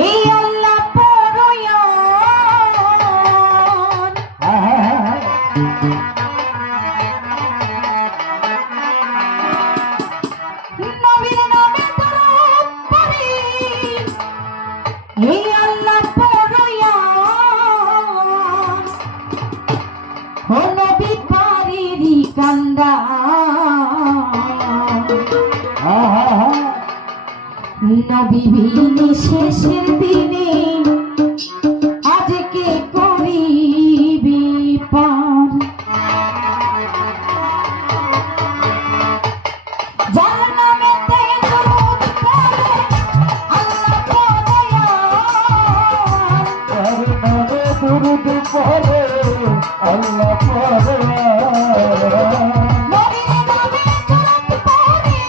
এই আল্লাহ পরয়ান নবীর নামে দরুদ পড়ি এই আল্লাহ পরয়ান ও নবী পারিরি কান্দা নবী বিনে শেষের দিনে আজকে করিবি পার যার নামেতে দরুদ পড়ে আল্লাহ পরয়ান যার নামে দরুদ পড়ে আল্লাহ পরয়ান নবীর নামে দরুদ পড়ে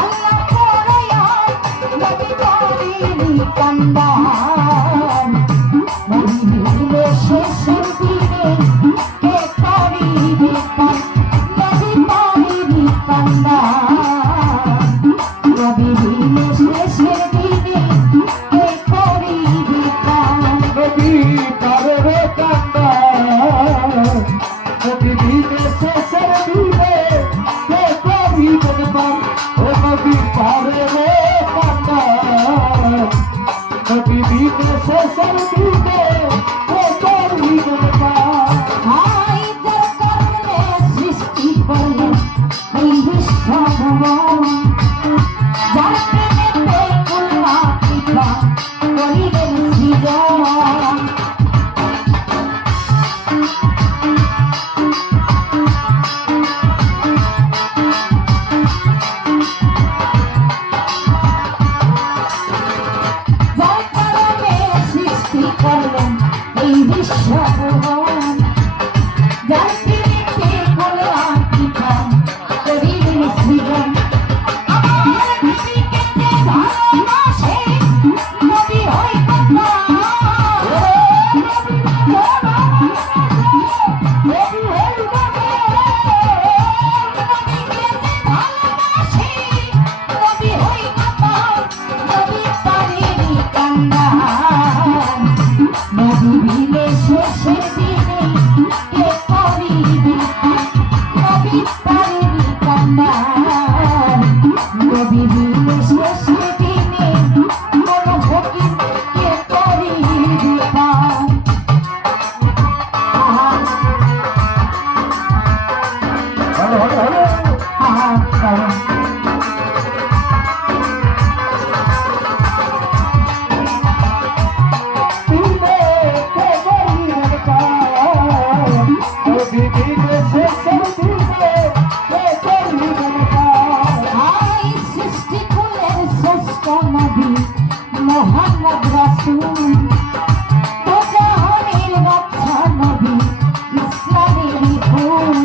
আল্লাহ পরয়ান নবী পারিরি কান্দা নবী বিনে শেষের দিনে কে করিবি পার নবী পারিরি কান্দা নবী বিনে শেষের দিনে কে করিবি পার নবী পারে কান্দা নবী দিনে শেষের দিনে কে করিবেন পার ও নবী পারে কান্দা নবী দিনে শেষের দিনে কে করিবেন পার হাই যার কারণে সৃষ্টি করলেন এই বিশ্বভুবন যার প্রেমেতে কুলমাতিকা করিলেন সৃজন যার কারণে সৃষ্টি করলেন এই বিশ্বভুবন যার প্রেমেতে কুলমাতিকা করিলেন সৃজন আমার নবীকে যে ভালোবাসে নবী হয় কথা নবী হয় কথা নবীকে যে ভালোবাসে নবী হয় কথা নবী পারিনি কান্না নবী বিলে শেষের দিনে কে করিবি নবী পারিনি কান্না নবী বিলে শেষের দিনে কোন ফকির কে করিবি পার হলো হলো হলো দিনে কে করিবেন পার নবী দিনে শেষের দিনে কে করিবেন পার আই সৃষ্টি কুলের শ্রেষ্ঠ নবী মোহাম্মদ রাসূল তো জাহানের বাদশা নবী ইসলামের ফুল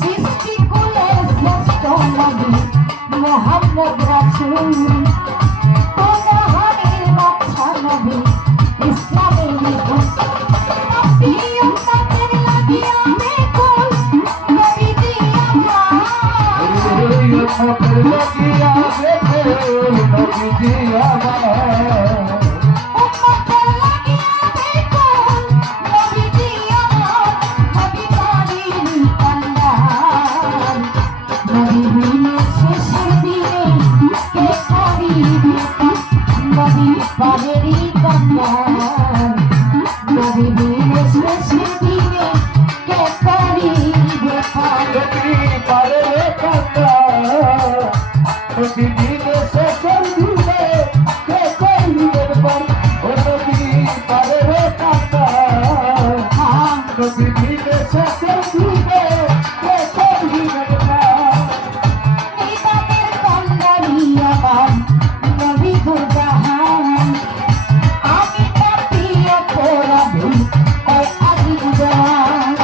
সৃষ্টি কুলের শ্রেষ্ঠ নবী মোহাম্মদ রাসূল তো জাহানের বাদশা নবী ইসলামের ফুল নবী উম্মতের লাগিয়া বেকুল নবী দিয়া আমার মতের লাগিয়া দেখে নবী দিয়া উম্মতের লাগিয়া বেকুল নবী দিয়া নবী পারিনি কান্দা নবী বিনে শেষের দিনে কে করিবি নবী পারিনি কান্দা নবী বিনে শেষের দিনে কে করিবি পার নবী পারে কান্দা নবী দিনে শেষের দিনে কে করিবেন পার ও নবী পারে কান্দা নবী দিনে শেষের দিনে কে করিবেন পার নিদানের কান্দারি আমার নবী গো জাহান আমি পাপী অপরাধী তাই আজি জান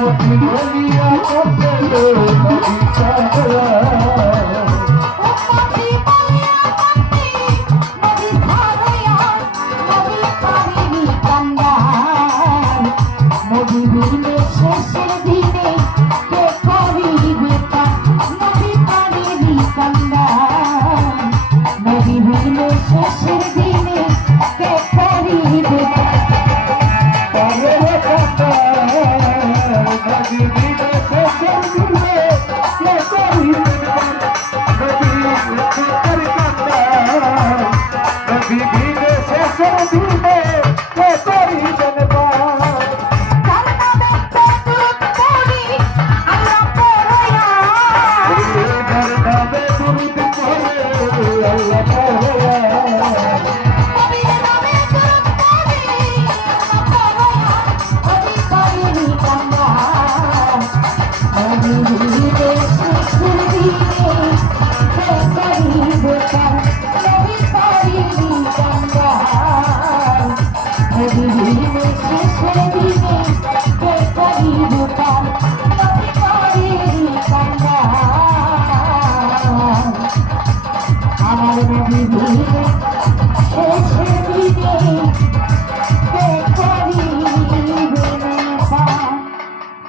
বলিয়া করতে